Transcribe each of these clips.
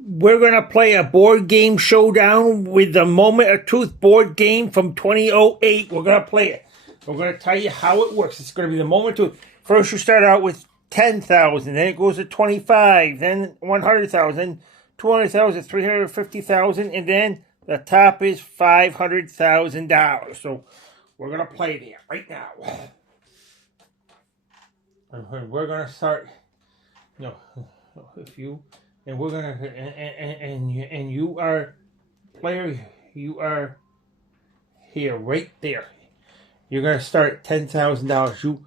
We're going to play a board game showdown with the Moment of Truth board game from 2008. We're going to play it. We're going to tell you how it works. It's going to be the Moment of Truth. First, you start out with 10,000, then it goes to 25, then 100,000, 200,000, 350,000, and then the top is $500,000. So we're going to play there right now. And we're going to start, if you... And we're gonna and you are player. You are here, right there. You're gonna start $10,000.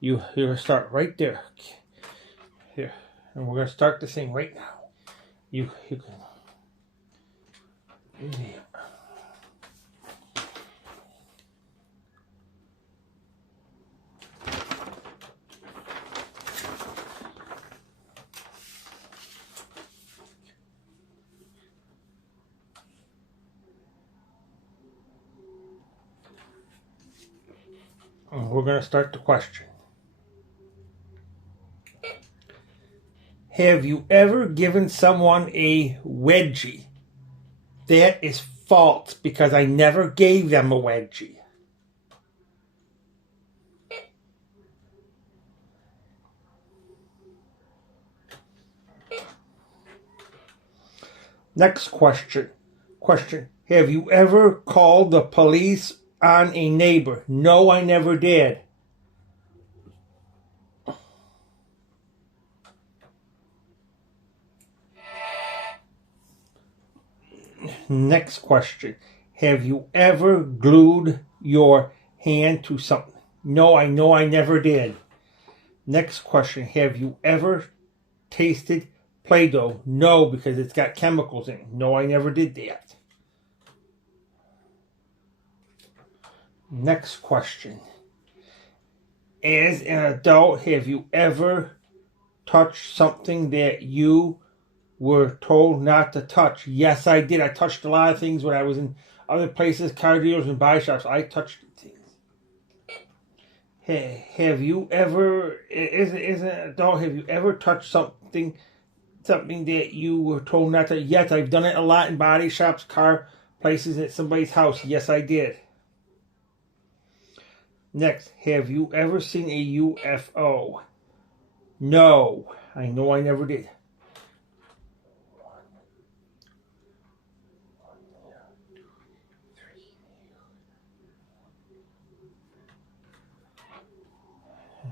You're gonna start right there. Here, and we're gonna start this thing right now. You can. Yeah. We're going to start the question. Have you ever given someone a wedgie? That is false because I never gave them a wedgie. Next question. Have you ever called the police on a neighbor? No, I never did. Next question. Have you ever glued your hand to something? No, I know I never did. Next question. Have you ever tasted Play-Doh? No, because it's got chemicals in it. No, I never did that. Next question. As an adult, have you ever touched something that you were told not to touch? Yes, I did. I touched a lot of things when I was in other places, car dealers and buy shops. I touched things. Hey, have you ever, as an adult, have you ever touched something that you were told not to? Yes, I've done it a lot in body shops, car places, at somebody's house. Yes, I did. Next, have you ever seen a UFO? No, I know I never did.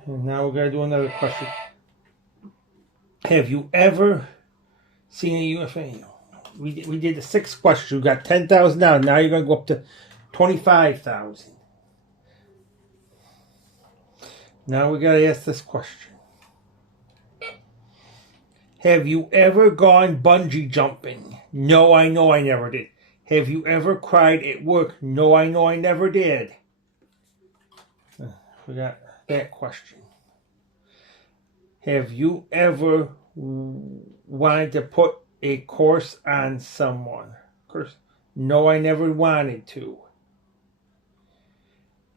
And now we're going to do another question. Have you ever seen a UFO? We did the 6 questions. You got $10,000 now. Now you're going to go up to $25,000. Now we got to ask this question. Have you ever gone bungee jumping? No, I know I never did. Have you ever cried at work? No, I know I never did. We got that question. Have you ever wanted to put a course on someone? No, I never wanted to.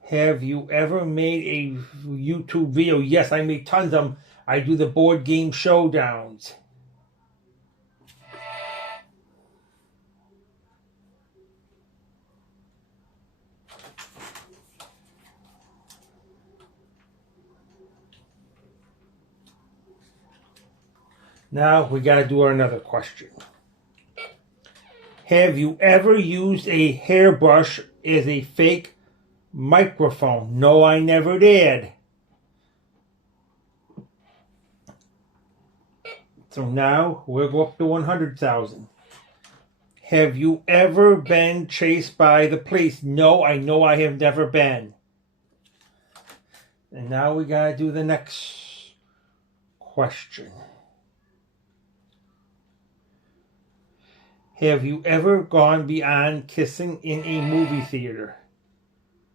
Have you ever made a YouTube video? Yes, I make tons of them. I do the board game showdowns. Now we got to do another question. Have you ever used a hairbrush as a fake microphone? No, I never did. So now we'll go up to 100,000. Have you ever been chased by the police? No, I know I have never been. And now we gotta do the next question. Have you ever gone beyond kissing in a movie theater?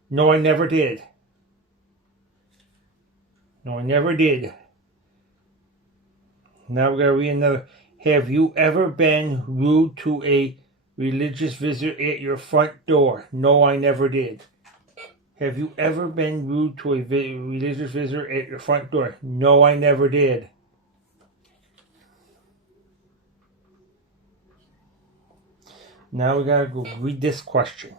No, I never did. No, I never did. Now we're going to read another. Have you ever been rude to a religious visitor at your front door? No, I never did. Have you ever been rude to a religious visitor at your front door? No, I never did. Now we gotta go read this question.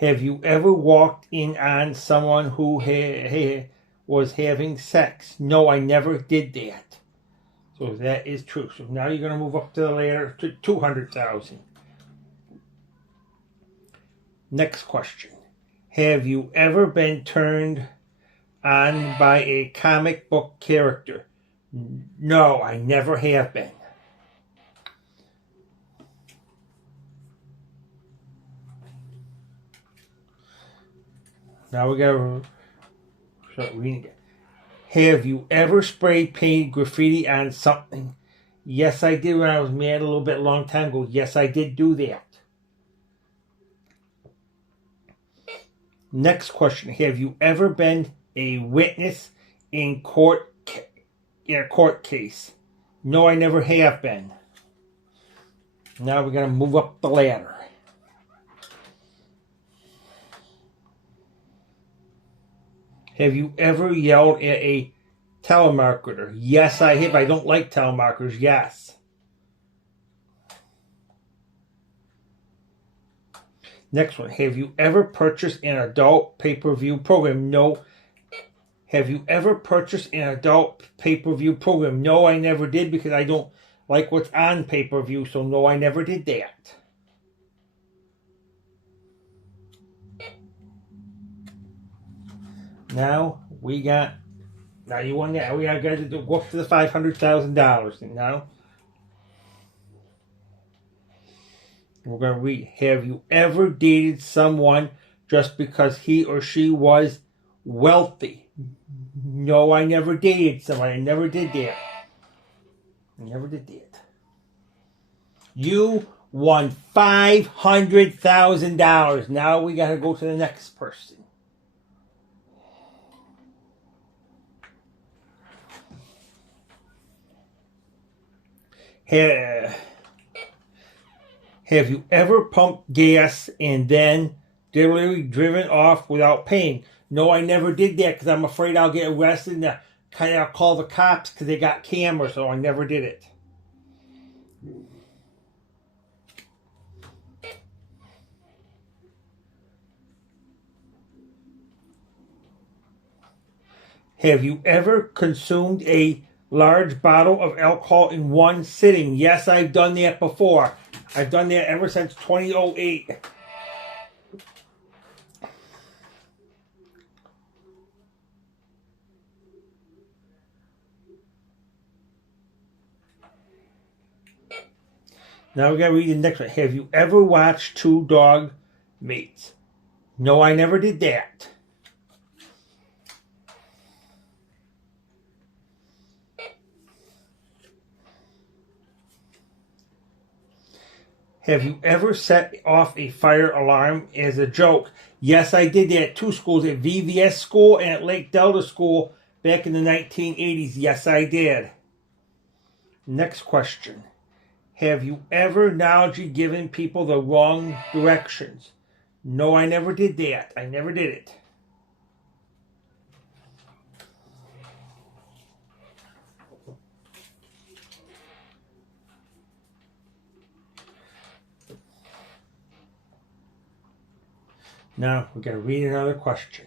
Have you ever walked in on someone who was having sex? No, I never did that. So that is true. So now you're gonna move up to the ladder to 200,000. Next question. Have you ever been turned on by a comic book character? No, I never have been. Now we gotta start reading it. Have you ever spray painted graffiti on something? Yes, I did when I was mad a little bit long time ago. Yes, I did do that. Next question. Have you ever been a witness in a court case? No, I never have been. Now we're going to move up the ladder. Have you ever yelled at a telemarketer? Yes, I have. I don't like telemarketers. Yes. Next one. Have you ever purchased an adult pay-per-view program? No. Have you ever purchased an adult pay-per-view program? No, I never did because I don't like what's on pay-per-view. So no, I never did that. Now you won that. We got to go up to the $500,000. And now we're going to read. Have you ever dated someone just because he or she was wealthy? No, I never dated someone. I never did that. I never did that. You won $500,000. Now we got to go to the next person. Have you ever pumped gas and then literally driven off without paying? No, I never did that because I'm afraid I'll get arrested and I'll call the cops because they got cameras, so I never did it. Have you ever consumed a large bottle of alcohol in one sitting? Yes, I've done that before. I've done that ever since 2008. Now we're going to read the next one. Have you ever watched two dog mates? No, I never did that. Have you ever set off a fire alarm as a joke? Yes, I did that at two schools, at VVS School and at Lake Delta School back in the 1980s. Yes, I did. Next question. Have you ever knowledgeably given people the wrong directions? No, I never did that. I never did it. Now, we're going to read another question.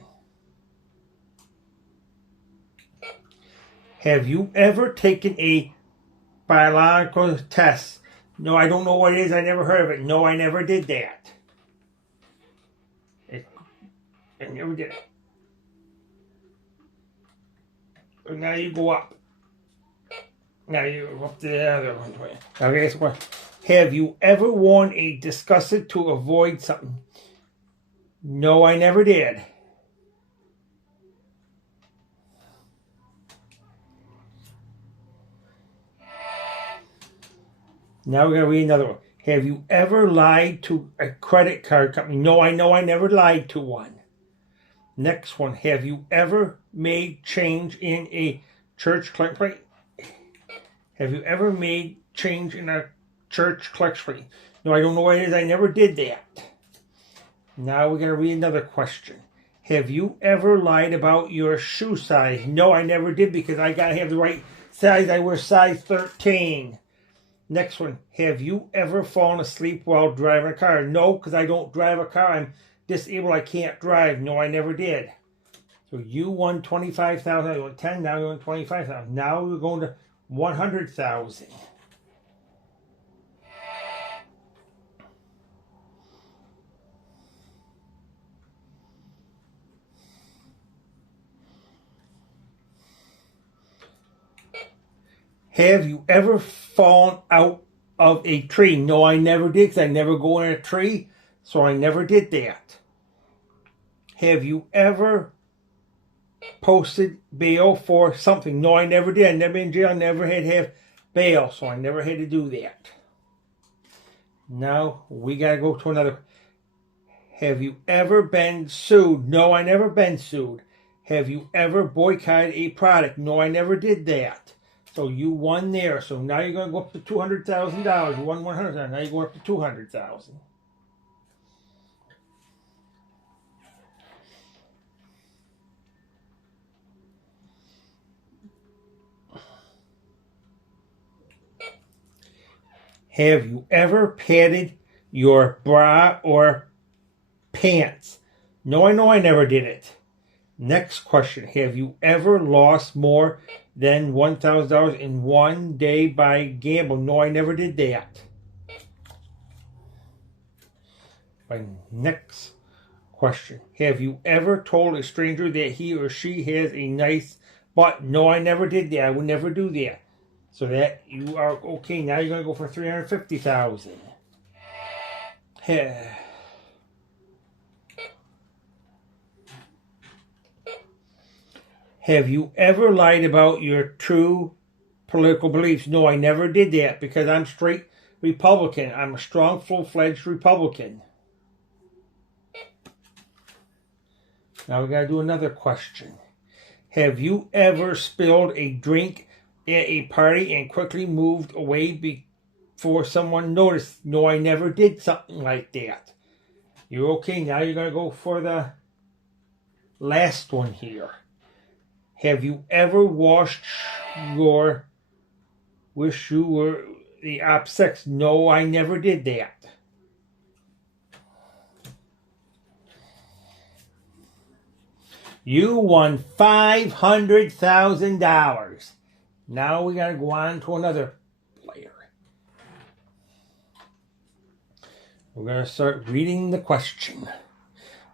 Have you ever taken a biological test? No, I don't know what it is. I never heard of it. No, I never did that. I never did it. And now you go up. Now you go up to the other one. Okay, so have you ever worn a disgusted to avoid something? No, I never did. Now we're going to read another one. Have you ever lied to a credit card company? No, I know I never lied to one. Next one. Have you ever made change in a church collection plate? Have you ever made change in a church collection plate? No, I don't know what it is. I never did that. Now we're going to read another question. Have you ever lied about your shoe size? No, I never did because I got to have the right size. I wear size 13. Next one. Have you ever fallen asleep while driving a car? No, because I don't drive a car. I'm disabled. I can't drive. No, I never did. So you won 25,000. I won 10. Now you won 25,000. Now we're going to 100,000. Have you ever fallen out of a tree? No, I never did, because I never go in a tree, so I never did that. Have you ever posted bail for something? No, I never did. I never been in jail. I never had to have bail, so I never had to do that. Now we got to go to another. Have you ever been sued? No, I never been sued. Have you ever boycotted a product? No, I never did that. So you won there. So now you're going to go up to $200,000. You won 100,000. Now you're going up to 200,000. Have you ever padded your bra or pants? No, I know I never did it. Next question. Have you ever lost more than $1,000 in one day by gambling? No, I never did that. My next question. Have you ever told a stranger that he or she has a nice butt? No, I never did that. I would never do that. So that you are okay. Now you're going to go for 350,000. Have you ever lied about your true political beliefs? No, I never did that, because I'm straight Republican. I'm a strong, full-fledged Republican. Now we got to do another question. Have you ever spilled a drink at a party and quickly moved away before someone noticed? No, I never did something like that. You're okay. Now you're going to go for the last one here. Have you ever washed your wish you were the opposite sex? No, I never did that. You won $500,000. Now we got to go on to another player. We're going to start reading the question.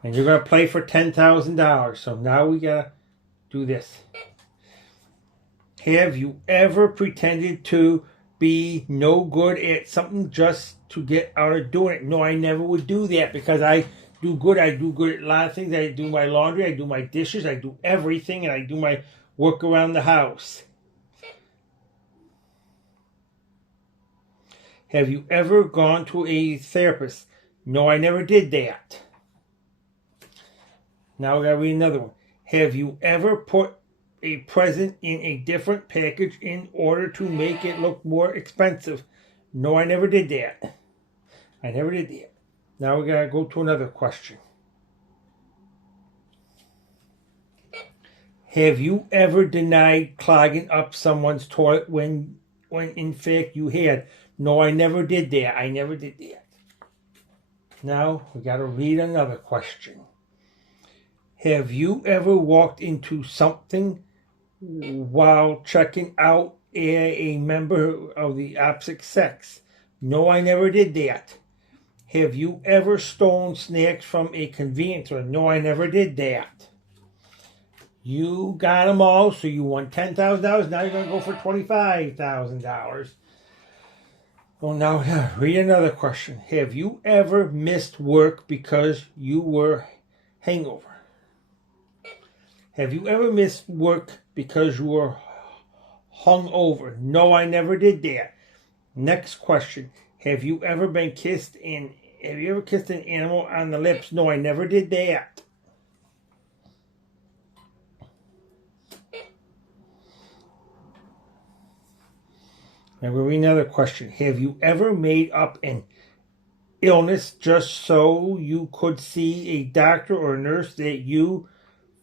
And you're going to play for $10,000. So now we got to do this. Have you ever pretended to be no good at something just to get out of doing it? No, I never would do that, because I do good. I do good at a lot of things. I do my laundry. I do my dishes. I do everything. And I do my work around the house. Have you ever gone to a therapist? No, I never did that. Now we got to read another one. Have you ever put a present in a different package in order to make it look more expensive? No, I never did that. I never did that. Now we got to go to another question. Have you ever denied clogging up someone's toilet when in fact you had? No, I never did that. I never did that. Now we got to read another question. Have you ever walked into something while checking out a member of the opposite sex? No, I never did that. Have you ever stolen snacks from a convenience store? No, I never did that. You got them all, so you won $10,000. Now you're going to go for $25,000. Well, now read another question. Have you ever missed work because you were hangover? Have you ever missed work because you were hungover? No, I never did that. Next question. Have you ever kissed an animal on the lips? No, I never did that. Now we'll read another question. Have you ever made up an illness just so you could see a doctor or a nurse that you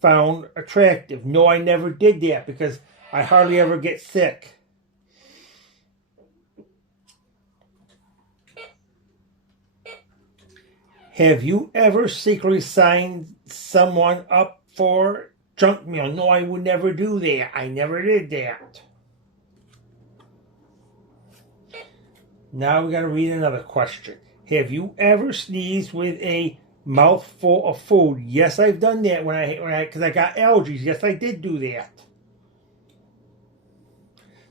found attractive? No, I never did that, because I hardly ever get sick. Have you ever secretly signed someone up for junk mail? No, I would never do that. I never did that. Now we got to read another question. Have you ever sneezed with a mouthful of food? Yes, I've done that because I got allergies. Yes, I did do that.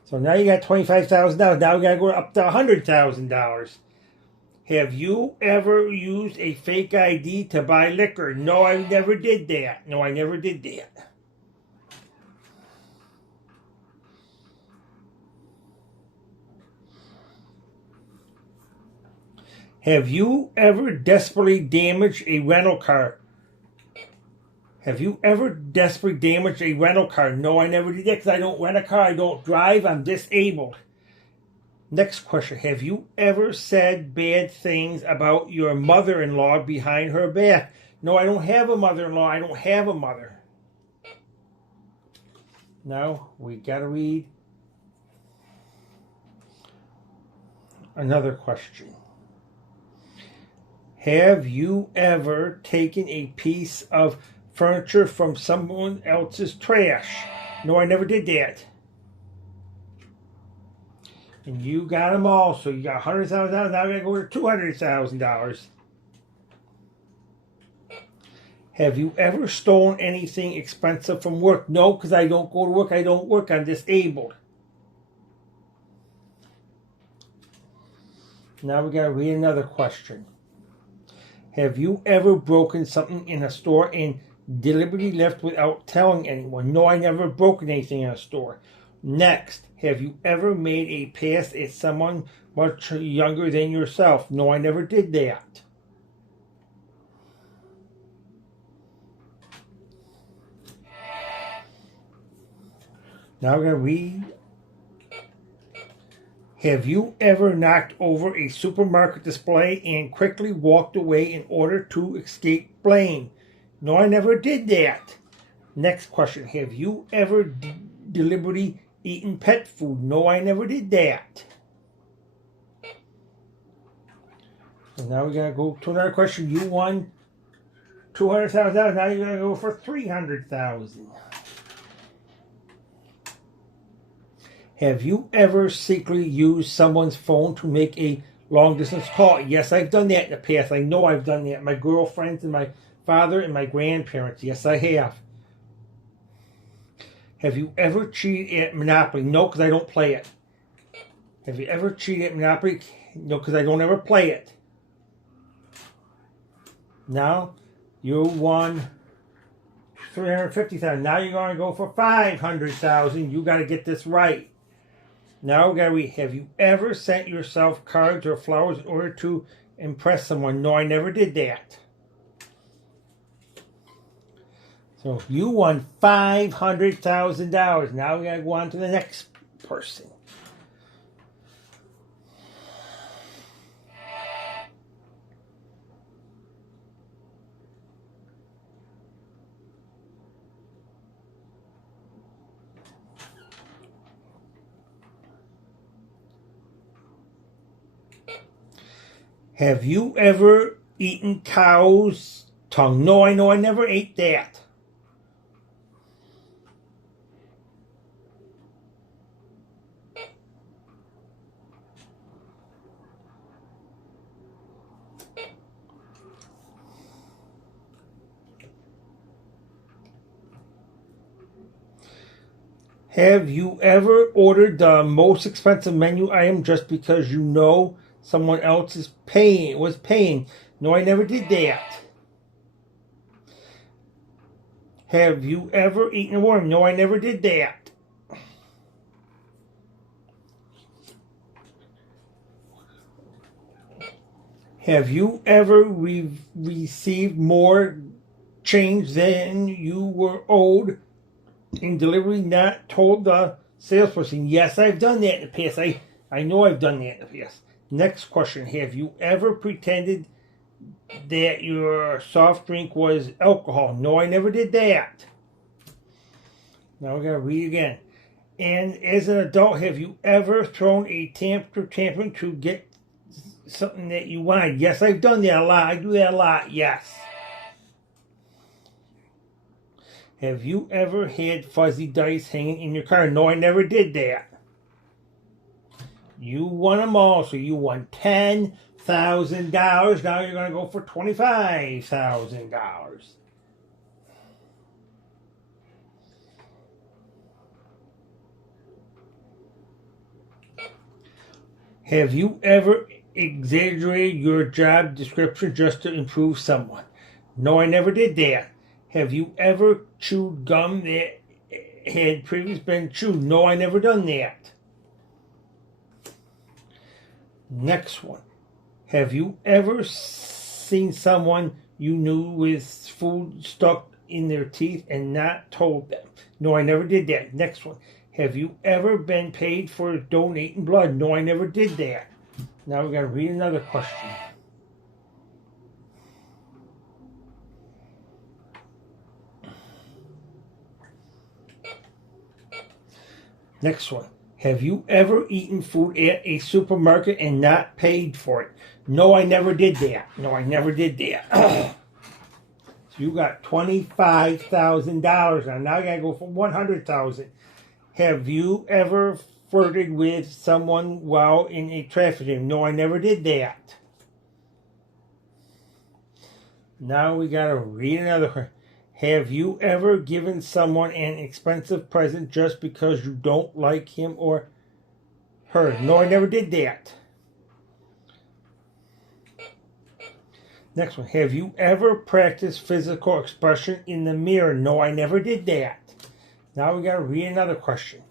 So now you got $25,000. Now we got to go up to $100,000. Have you ever used a fake ID to buy liquor? No, I never did that. No, I never did that. Have you ever desperately damaged a rental car? Have you ever desperately damaged a rental car? No, I never did that because I don't rent a car. I don't drive. I'm disabled. Next question. Have you ever said bad things about your mother-in-law behind her back? No, I don't have a mother-in-law. I don't have a mother. Now we got to read another question. Have you ever taken a piece of furniture from someone else's trash? No, I never did that. And you got them all, so you got $100,000. Now we got to go to $200,000. Have you ever stolen anything expensive from work? No, because I don't go to work. I don't work. I'm disabled. Now we got to read another question. Have you ever broken something in a store and deliberately left without telling anyone? No, I never broken anything in a store. Next, have you ever made a pass at someone much younger than yourself? No, I never did that. Now we're going to read. Have you ever knocked over a supermarket display and quickly walked away in order to escape blame? No, I never did that. Next question. Have you ever deliberately eaten pet food? No, I never did that. So now we got to go to another question. You won $200,000. Now you're going to go for $300,000. Have you ever secretly used someone's phone to make a long-distance call? Yes, I've done that in the past. I know I've done that. My girlfriends and my father and my grandparents. Yes, I have. Have you ever cheated at Monopoly? No, because I don't play it. Have you ever cheated at Monopoly? No, because I don't ever play it. Now, you won $350,000. Now you're going to go for $500,000. You got to get this right. Now we got to read. Have you ever sent yourself cards or flowers in order to impress someone? No, I never did that. So you won $500,000. Now we got to go on to the next person. Have you ever eaten cow's tongue? No, I know I never ate that. Have you ever ordered the most expensive menu item just because you know someone else was paying? No, I never did that. Have you ever eaten a worm? No, I never did that. Have you ever received more change than you were owed in delivery, not told the salesperson? Yes, I've done that in the past. I know I've done that in the past. Next question. Have you ever pretended that your soft drink was alcohol? No, I never did that. Now we're going to read again. And as an adult, have you ever thrown a tantrum to get something that you wanted. Yes, I've done that a lot. I do that a lot. Yes. Have you ever had fuzzy dice hanging in your car? No, I never did that. You won them all, so you won $10,000. Now you're going to go for $25,000. Have you ever exaggerated your job description just to improve someone? No, I never did that. Have you ever chewed gum that had previously been chewed? No, I never done that. Next one. Have you ever seen someone you knew with food stuck in their teeth and not told them? No, I never did that. Next one. Have you ever been paid for donating blood? No, I never did that. Now we got to read another question. Next one. Have you ever eaten food at a supermarket and not paid for it? No, I never did that. No, I never did that. So you got $25,000. Now I got to go for $100,000. Have you ever flirted with someone while in a traffic jam? No, I never did that. Now we got to read another one. Have you ever given someone an expensive present just because you don't like him or her? No, I never did that. Next one. Have you ever practiced physical expression in the mirror? No, I never did that. Now we got to read another question.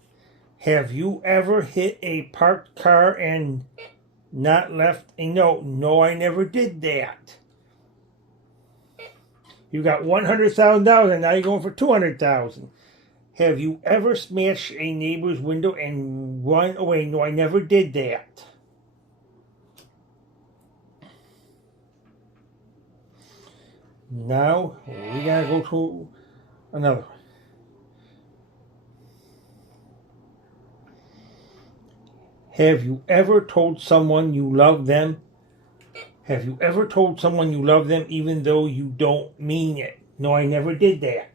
Have you ever hit a parked car and not left a note? No, I never did that. You got $100,000 and now you're going for $200,000. Have you ever smashed a neighbor's window and run away? No, I never did that. Now we gotta go to another one. Have you ever told someone you love them? Have you ever told someone you love them even though you don't mean it? No, I never did that.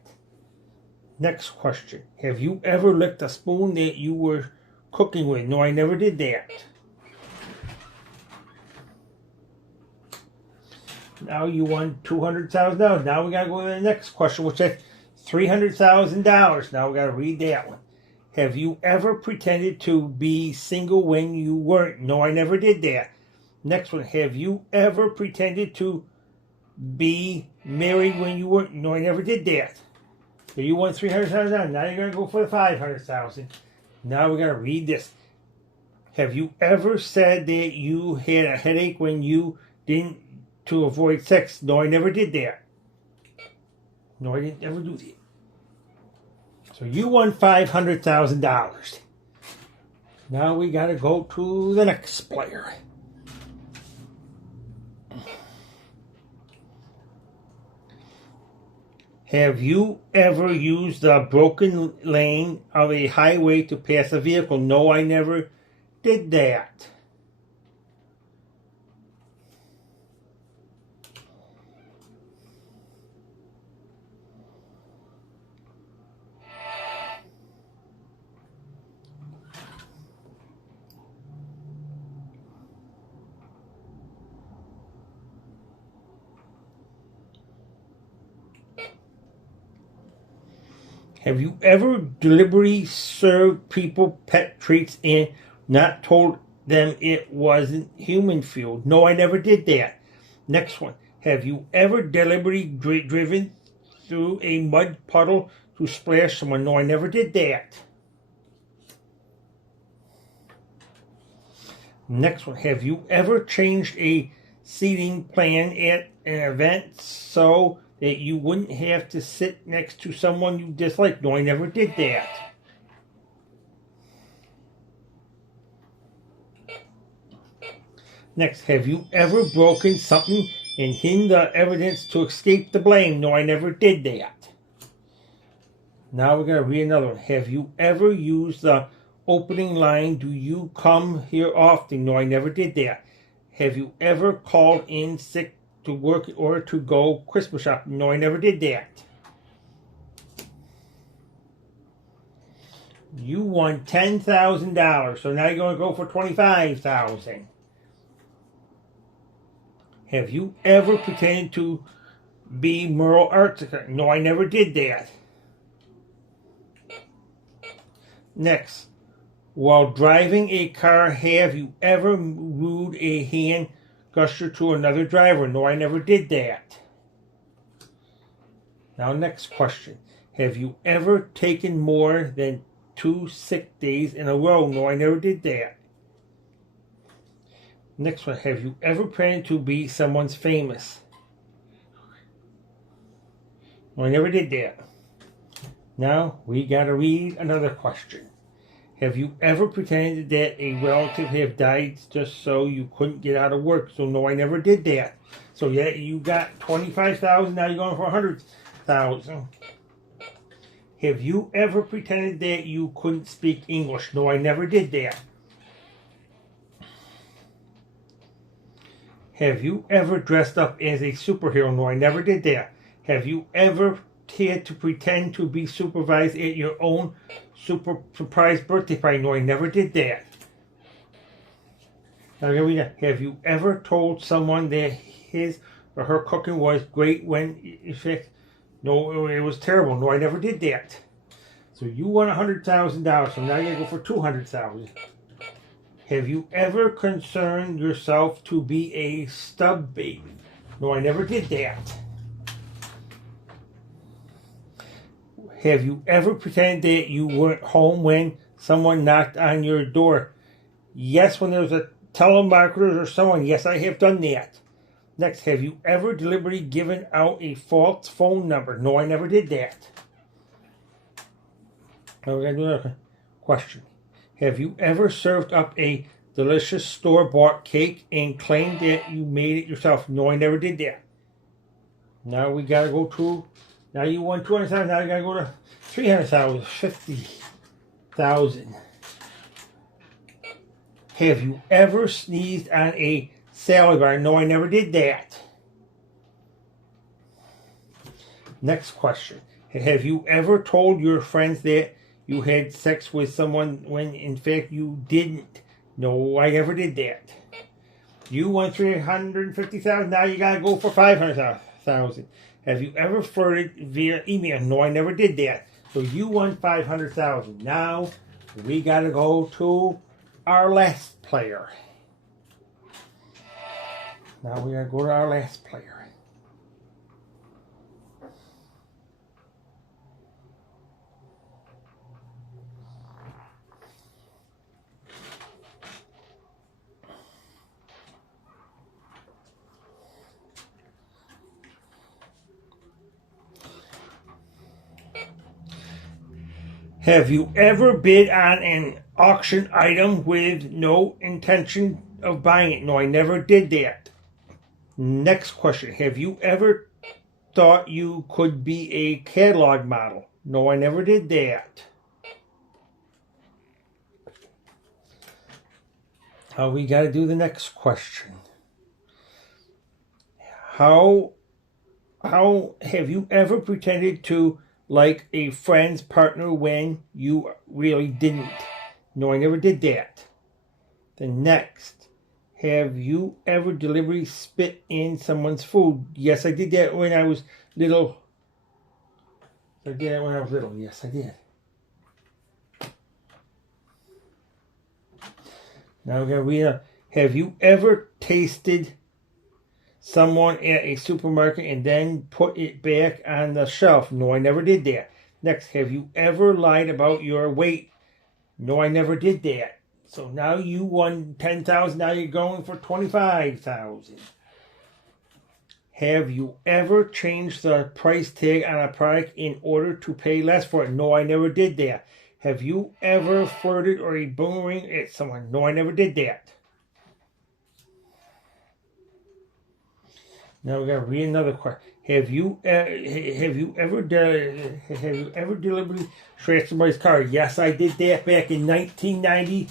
Next question. Have you ever licked a spoon that you were cooking with? No, I never did that. Now you won $200,000. Now we got to go to the next question, which is $300,000. Now we got to read that one. Have you ever pretended to be single when you weren't? No, I never did that. Next one. Have you ever pretended to be married when you weren't? No, I never did that. So you won $300,000. Now you're going to go for the $500,000. Now we're going to read this. Have you ever said that you had a headache when you didn't to avoid sex? No, I never did that. No, I didn't ever do that. So you won $500,000. Now we got to go to the next player. Have you ever used the broken lane of a highway to pass a vehicle? No, I never did that. Have you ever deliberately served people pet treats and not told them it wasn't human food? No, I never did that. Next one. Have you ever deliberately driven through a mud puddle to splash someone? No, I never did that. Next one. Have you ever changed a seating plan at an event so that you wouldn't have to sit next to someone you dislike? No, I never did that. Next, have you ever broken something and hidden the evidence to escape the blame? No, I never did that. Now we're going to read another one. Have you ever used the opening line, "Do you come here often?" No, I never did that. Have you ever called in sick to work in order to go Christmas shopping? No, I never did that. You won $10,000, so now you're going to go for $25,000. Have you ever pretended to be Merle Arts? No, I never did that. Next, while driving a car, have you ever rude a hand gesture to another driver? No, I never did that. Now, next question. Have you ever taken more than 2 sick days in a row? No, I never did that. Next one. Have you ever pretended to be someone's famous? No, I never did that. Now, we got to read another question. Have you ever pretended that a relative have died just so you couldn't get out of work? So, no, I never did that. So, yeah, you got $25,000. Now you're going for $100,000. Have you ever pretended that you couldn't speak English? No, I never did that. Have you ever dressed up as a superhero? No, I never did that. Have you ever had to pretend to be supervised at your own surprise birthday party? No, I never did that. Now, here we go. Have you ever told someone that his or her cooking was great when in fact, no, it was terrible? No, I never did that. So you won $100,000. So now you gotta go for $200,000. Have you ever concerned yourself to be a stub baby? No, I never did that. Have you ever pretended that you weren't home when someone knocked on your door? Yes, when there was a telemarketer or someone. Yes, I have done that. Next, have you ever deliberately given out a false phone number? No, I never did that. Now we're going to do another question. Have you ever served up a delicious store-bought cake and claimed that you made it yourself? No, I never did that. Now we got to go to... Now you won $200,000. Now you got to go to $300,000, $50,000. Have you ever sneezed on a salad bar? No, I never did that. Next question. Have you ever told your friends that you had sex with someone when in fact you didn't? No, I never did that. You won $350,000. Now you got to go for $500,000. Have you ever flirted via email? No, I never did that. So you won $500,000. Now we got to go to our last player. Now we got to go to our last player. Have you ever bid on an auction item with no intention of buying it? No, I never did that. Next question. Have you ever thought you could be a catalog model? No, I never did that. We got to do the next question. How have you ever pretended to like a friend's partner when you really didn't? No, I never did that. The next, have you ever deliberately spit in someone's food? Yes, I did that when I was little. Yes, I did. Now we're going to read. Have you ever tasted someone at a supermarket and then put it back on the shelf? No, I never did that. Next, have you ever lied about your weight? No, I never did that. So now you won $10,000. Now you're going for $25,000. Have you ever changed the price tag on a product in order to pay less for it? No, I never did that. Have you ever flirted or a boomerang at someone? No, I never did that. Now we got to read another question. Have you ever deliberately scratched somebody's car? Yes, I did that back in 1990.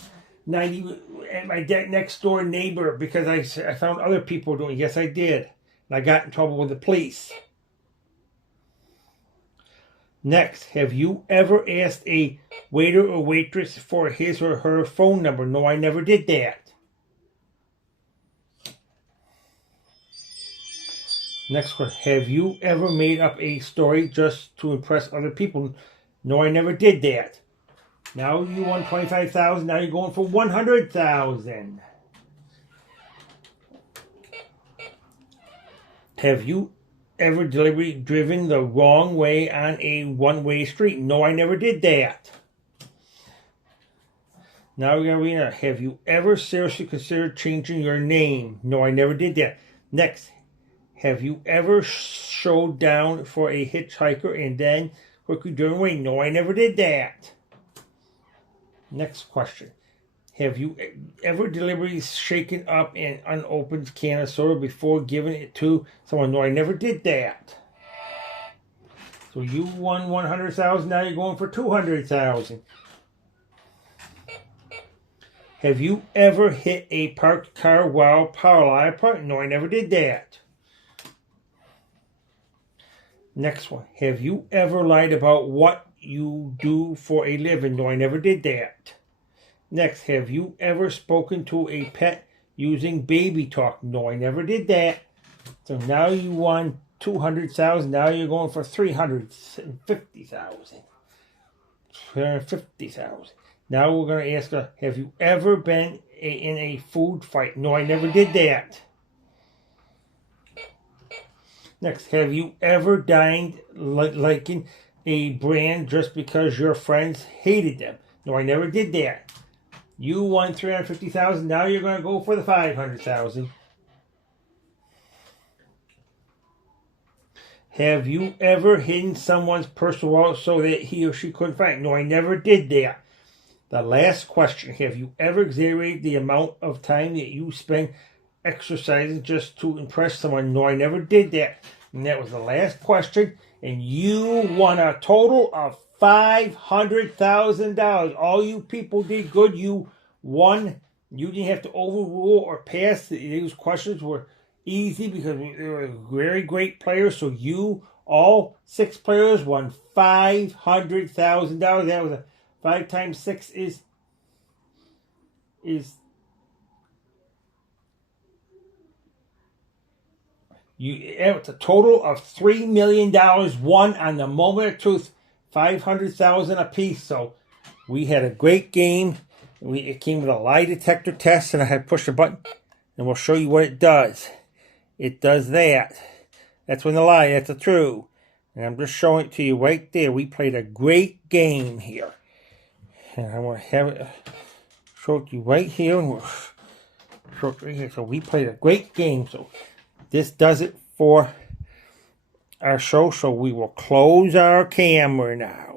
at my next door neighbor because I found other people doing it. Yes, I did. And I got in trouble with the police. Next, have you ever asked a waiter or waitress for his or her phone number? No, I never did that. Next question, have you ever made up a story just to impress other people? No, I never did that. Now you won $25,000. Now you're going for $100,000. Have you ever deliberately driven the wrong way on a one-way street? No, I never did that. Now we're going to read, have you ever seriously considered changing your name? No, I never did that. Next, have you ever showed down for a hitchhiker and then quickly driven away? No, I never did that. Next question. Have you ever deliberately shaken up an unopened can of soda before giving it to someone? No, I never did that. So you won $100,000. Now you're going for $200,000. Have you ever hit a parked car while parallel parking? No, I never did that. Next one. Have you ever lied about what you do for a living? No, I never did that. Next, have you ever spoken to a pet using baby talk? No, I never did that. So now you won $200,000. Now you're going for $350,000. $350,000. Now we're going to ask her, have you ever been in a food fight? No, I never did that. Next, have you ever dined liking a brand just because your friends hated them? No, I never did that. You won $350,000. Now you're going to go for the $500,000. Have you ever hidden someone's personal wallet so that he or she couldn't find it? No, I never did that. The last question. Have you ever exaggerated the amount of time that you spend exercising just to impress someone? No, I never did that. And that was the last question. And you won a total of $500,000. All you people did good. You won. You didn't have to overrule or pass. These questions were easy because they were very great players. So you, all 6 players, won $500,000. That was a 5 times 6 is it's a total of $3 million won on the Moment of Truth, $500,000 apiece. So we had a great game. It came with a lie detector test, and I had to push a button, and we'll show you what it does. It does that. That's when the lie. That's the true. And I'm just showing it to you right there. We played a great game here. And I want to have it show it to you right here, and we'll show it right here. So we played a great game. So this does it for our show. So we will close our camera now.